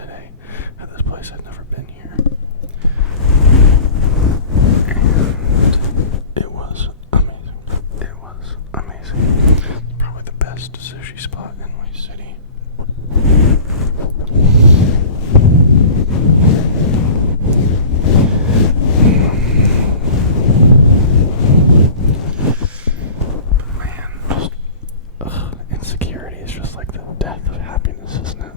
today at this place. I'd never been here. And it was amazing. It was amazing. Probably the best sushi spot in my city. But man, just insecurity is just like the death of happiness, isn't it?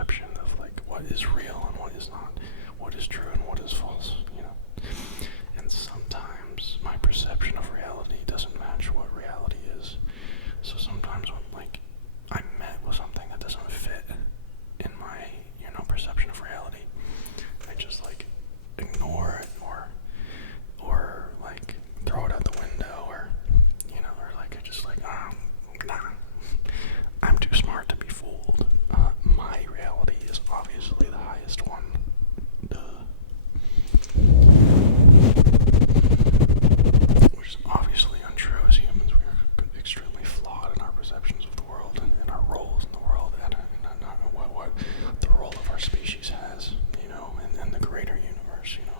perception of like what is real and what is not, what is true and what is false, you know. And sometimes my perception of reality doesn't match what reality is. So sometimes when like I'm met with something that doesn't fit in my, you know, perception of reality, I just like ignore it or like throw it out the window, or you know, or like I just like nah, I'm too smart to be fooled. My reality is obviously the highest one. Duh. Which is obviously untrue. As humans, we are extremely flawed in our perceptions of the world and in our roles in the world, and what the role of our species has, you know, and the greater universe, you know.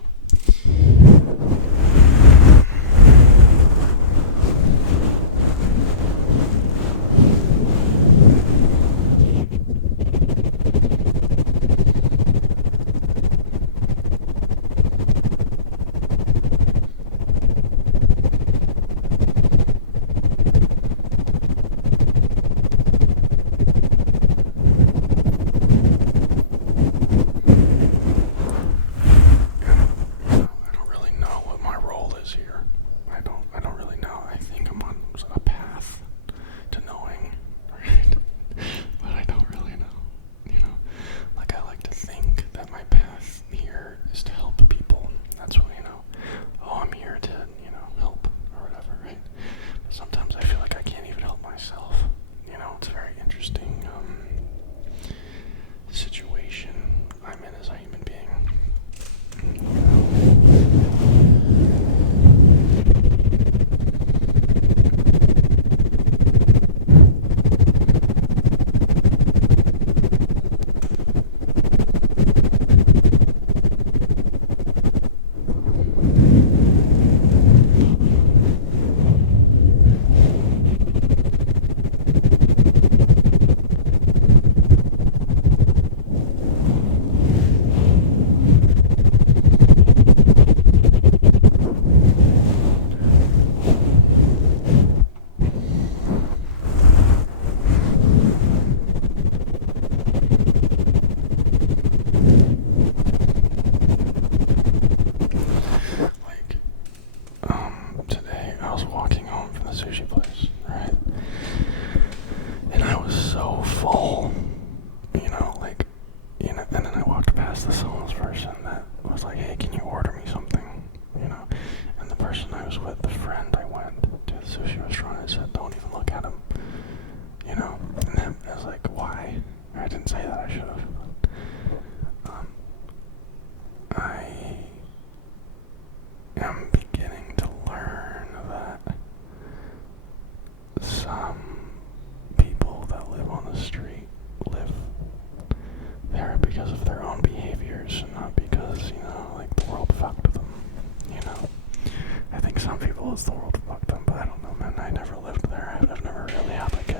Is the world fucked them, but I don't know, man. I never lived there. I've never really had like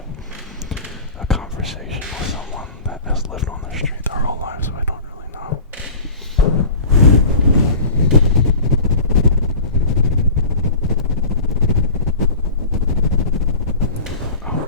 a conversation with someone that has lived on the street their whole life, so I don't really know. Oh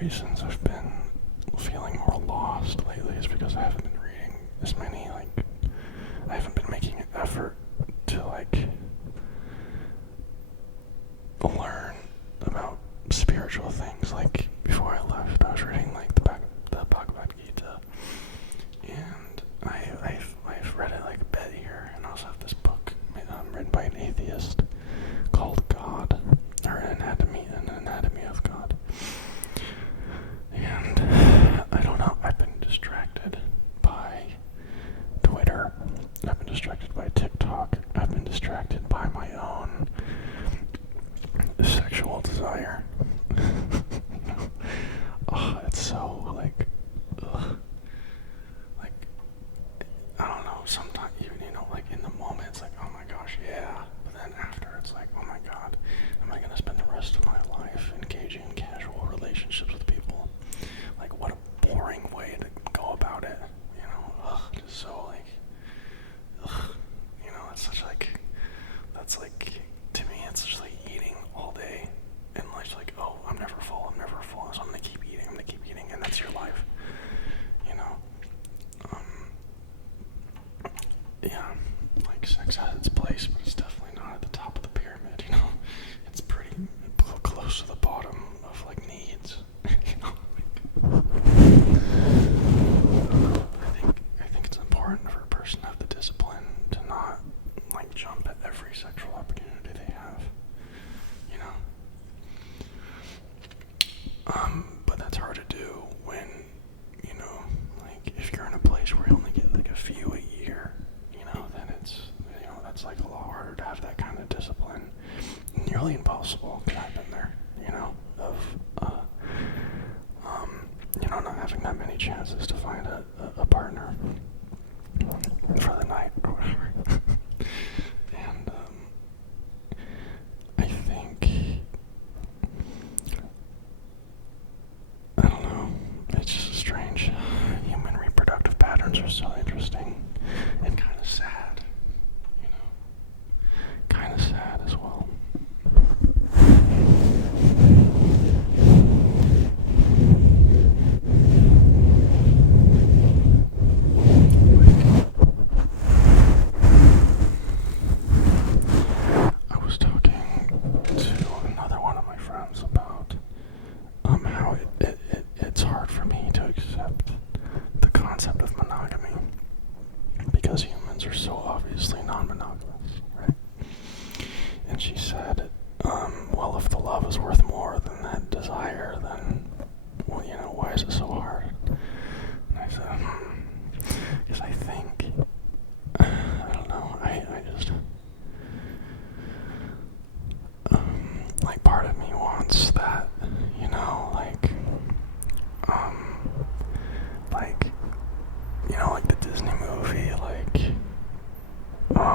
reasons I've been feeling more lost lately is because I haven't been reading as many, like, I haven't been making an effort to, like, learn about spiritual things. Like, before I left, I was reading, like, the Bhagavad Gita, and I've read it, like, a bit here, and I also have this book written by an atheist called God, or An Anatomy of God. And I don't know, I've been distracted by Twitter, I've been distracted by TikTok, I've been distracted by my own sexual desire. Oh, it's so, like, ugh. Like, I don't know, sometimes, even, like, in the moment, it's like, oh my gosh, yeah. But then after, it's like, oh my god, am I gonna spend the rest of my life engaging in casual relationships with people? Like, what a boring way to go about it, ugh, just so, like, ugh, it's such, like, that's, like, to me, it's just, like, eating all day, and, like, oh, I'm never full, so I'm gonna keep eating, and that's your life, yeah, like, sex has its place, but it's definitely not at the top of the pyramid, it's pretty close to the bottom of, like, needs, I think it's important for a person to have the discipline to not, like, jump at every sexual opportunity they have, but that's hard to do when, like, if you're in a place where you only get, like, a few a year, then it's, that's, like, a lot harder to have that kind of discipline. Nearly impossible, because I've been there, of, not having that many chances to find a partner for the night or whatever. And, I think, I don't know, it's just strange. Human reproductive patterns are so interesting and kind of sad, kind of sad as well. I was talking to another one of my friends about how it's hard for me to accept the concept of monogamy because humans are so obviously non-monogamous, right? And she said, well, if the love is worth more than that desire, then, well, why is it so hard? And I said, because I think, I don't know, I just, like, part of me wants that, like the Disney movie, like,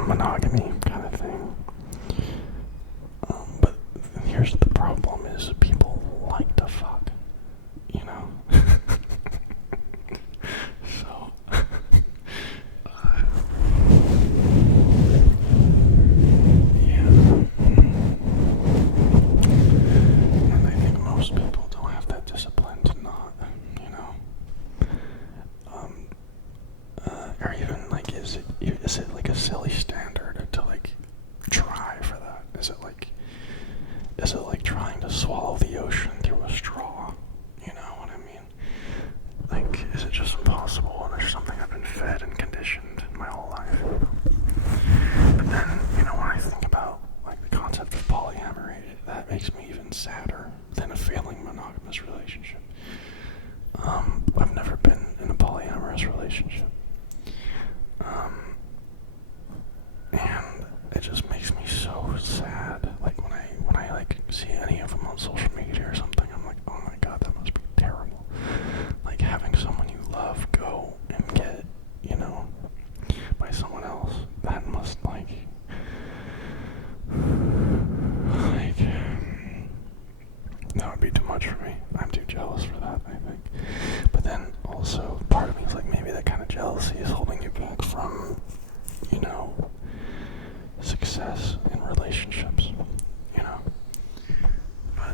monogamy kind of thing. But here's the problem is people like to fuck, so, yeah. And I think most people don't have that discipline to not, or even, like, is it like a silly standard to, like, try for that? Is it like trying to swallow the ocean through a straw? You know what I mean? Like, is it just impossible and there's something I've been fed and conditioned my whole life? But then, when I think about, like, the concept of polyamory, that makes me even sadder than a failing monogamous relationship. I've never been in a polyamorous relationship. And it just makes me so sad. Like, when I like see any of them on social media or something, I'm like, oh my god, that must be terrible. Like, having someone you love go and get, by someone else, that must, like, that would be too much for me. I'm too jealous for that, I think. But then also, part of me is like, maybe that kind of jealousy is holding you back from, success in relationships, But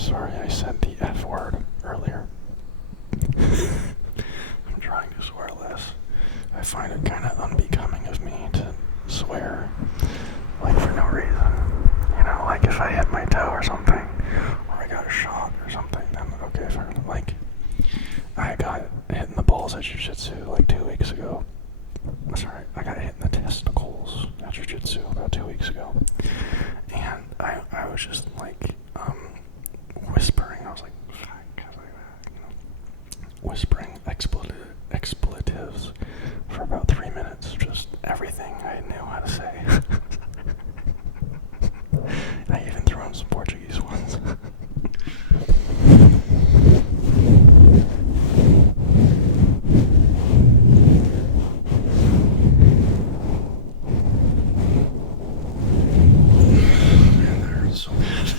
sorry I said the F word earlier. I'm trying to swear less. I find it kind of unbecoming of me to swear, like for no reason. You know, like if I hit my toe or something, or I got a shot or something, then okay, fair enough. Like, I got hit in the balls at jiu-jitsu like 2 weeks ago. Sorry, I got hit in the testicles at jiu-jitsu about 2 weeks ago. And I was just like, whispering. I was like, whispering expletives for about 3 minutes. Just everything I knew how to say. I even threw in some Portuguese ones. Man, that hurts so bad.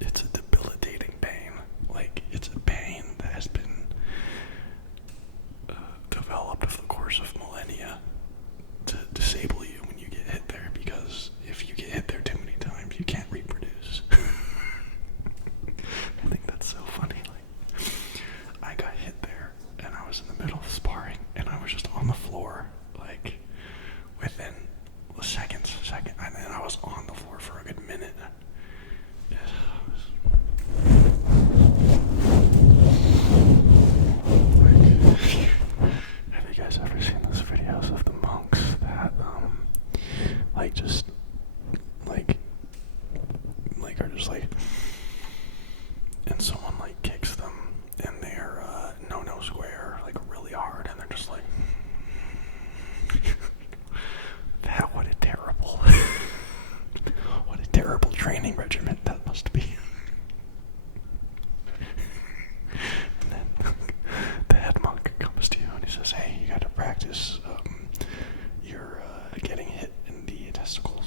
It's a debilitating pain. Like, it's a pain that has been developed over the course of millennia to disable you when you get hit there, because if you get hit there too many times, you can't reproduce. I think that's so funny. Like, I got hit there, and I was in the middle of sparring, and I was just on the floor, like, within seconds, and then I was on the floor for a good minute. Have you guys ever seen those videos of the monks that, like, just, like are just like, and someone, like, kicks them in their, no square, like, really hard, and they're just like, what a terrible, what a terrible training regimen that must be. And then the head monk comes to you and he says, hey, you gotta practice, you're getting hit in the testicles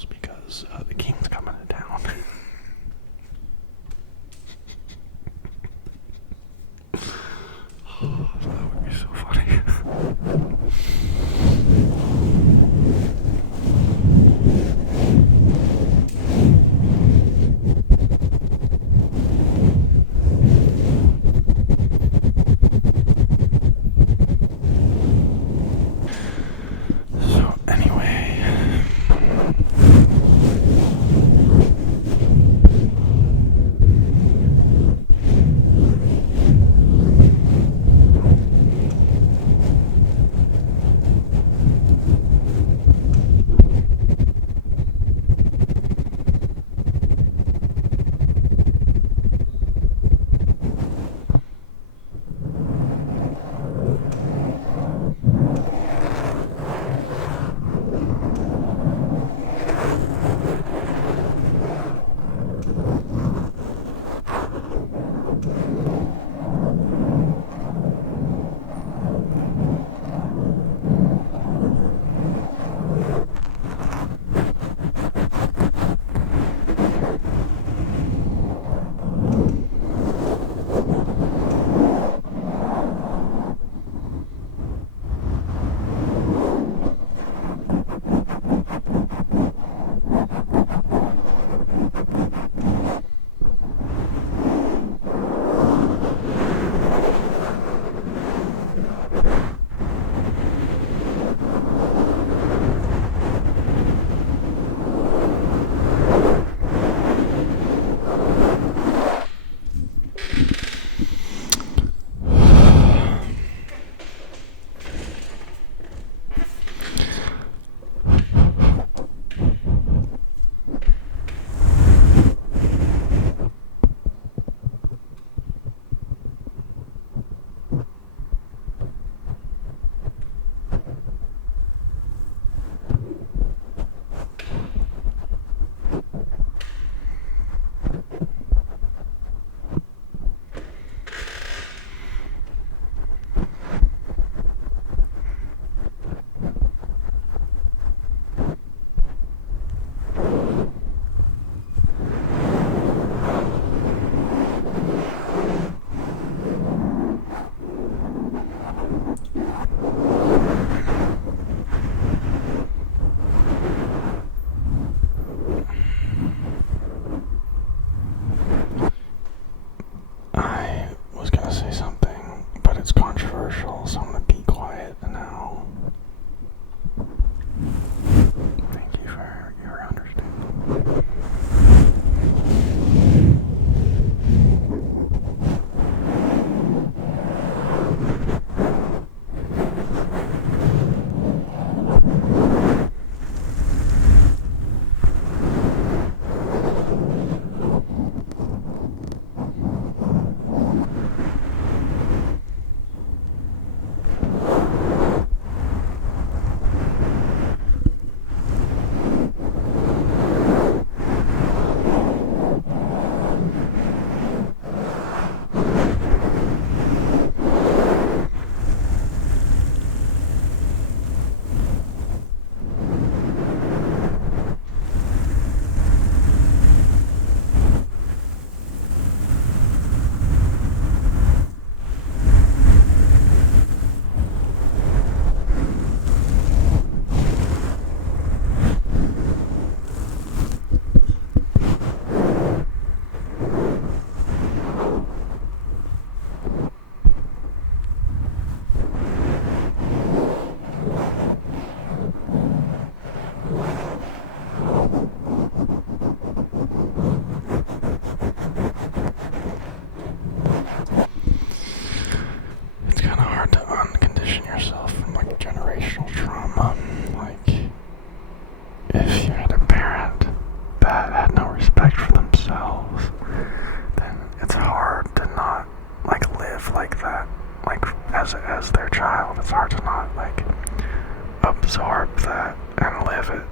that and live it.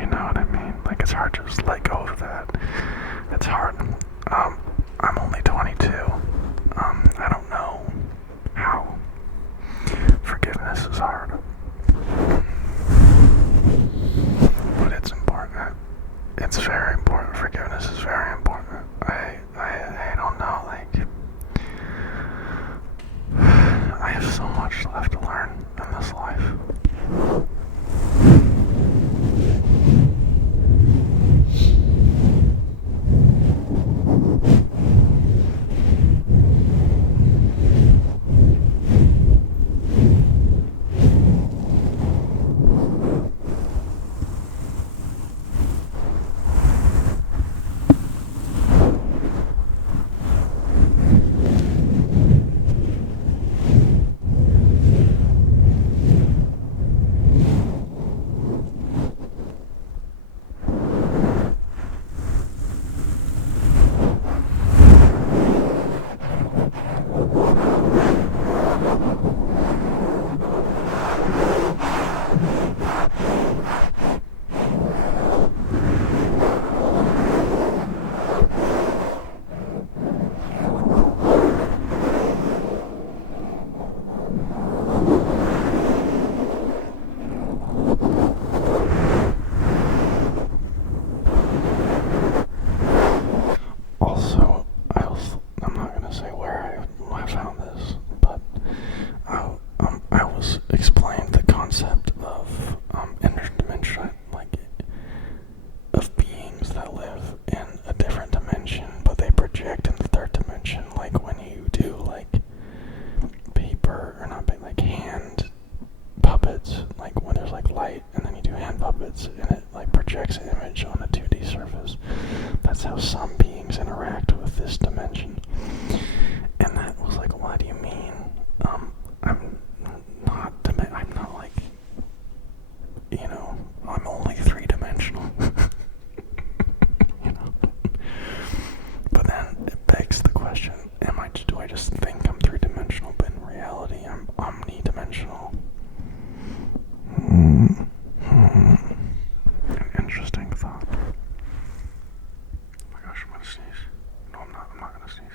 You know what I mean? Like, it's hard to just let go of that. It's hard. I'm only 22. I don't know how. Forgiveness is hard. But it's important. It's very important. Forgiveness is very important. I don't know, like, I have so much left to learn in this life. And it like projects an image on a 2D surface. That's how some beings interact with this dimension. And that was like, what do you mean? I'm not like, you know, I'm only 3-dimensional. You know. But then it begs the question, do I just think I'm 3-dimensional, but in reality I'm omnidimensional? An interesting thought. Oh my gosh, I'm gonna sneeze. No, I'm not gonna sneeze.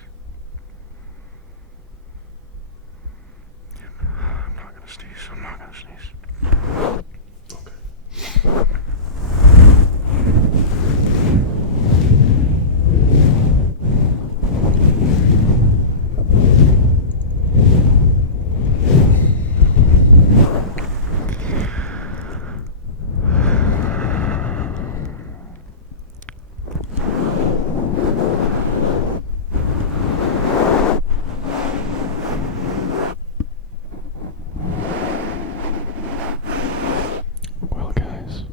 I'm not gonna sneeze. Okay. Well, guys,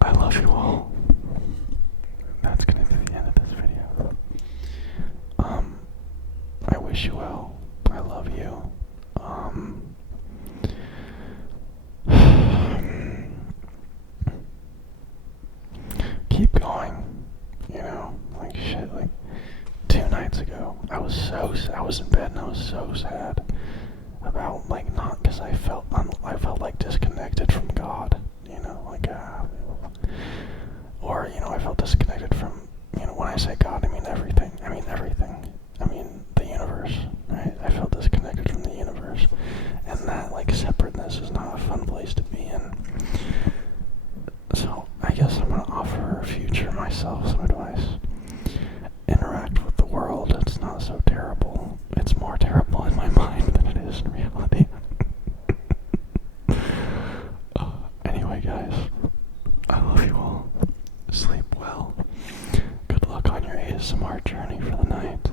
I love you all. That's gonna be the end of this video. I wish you well. I love you. Keep going. You know, like shit. Like 2 nights ago, I was in bed and I was so sad about like not because I felt like disconnected from God. You know, like or you know, I felt disconnected from, you know, when I say God, I mean everything. I mean the universe, right? I felt disconnected from the universe, and that like separateness is not a fun place to be in. So I guess I'm gonna offer future myself some advice. Interact with the world. It's not so terrible. It's more terrible in my mind than it is in reality. Anyway, guys, I love you all. Sleep well. Good luck on your ASMR journey for the night.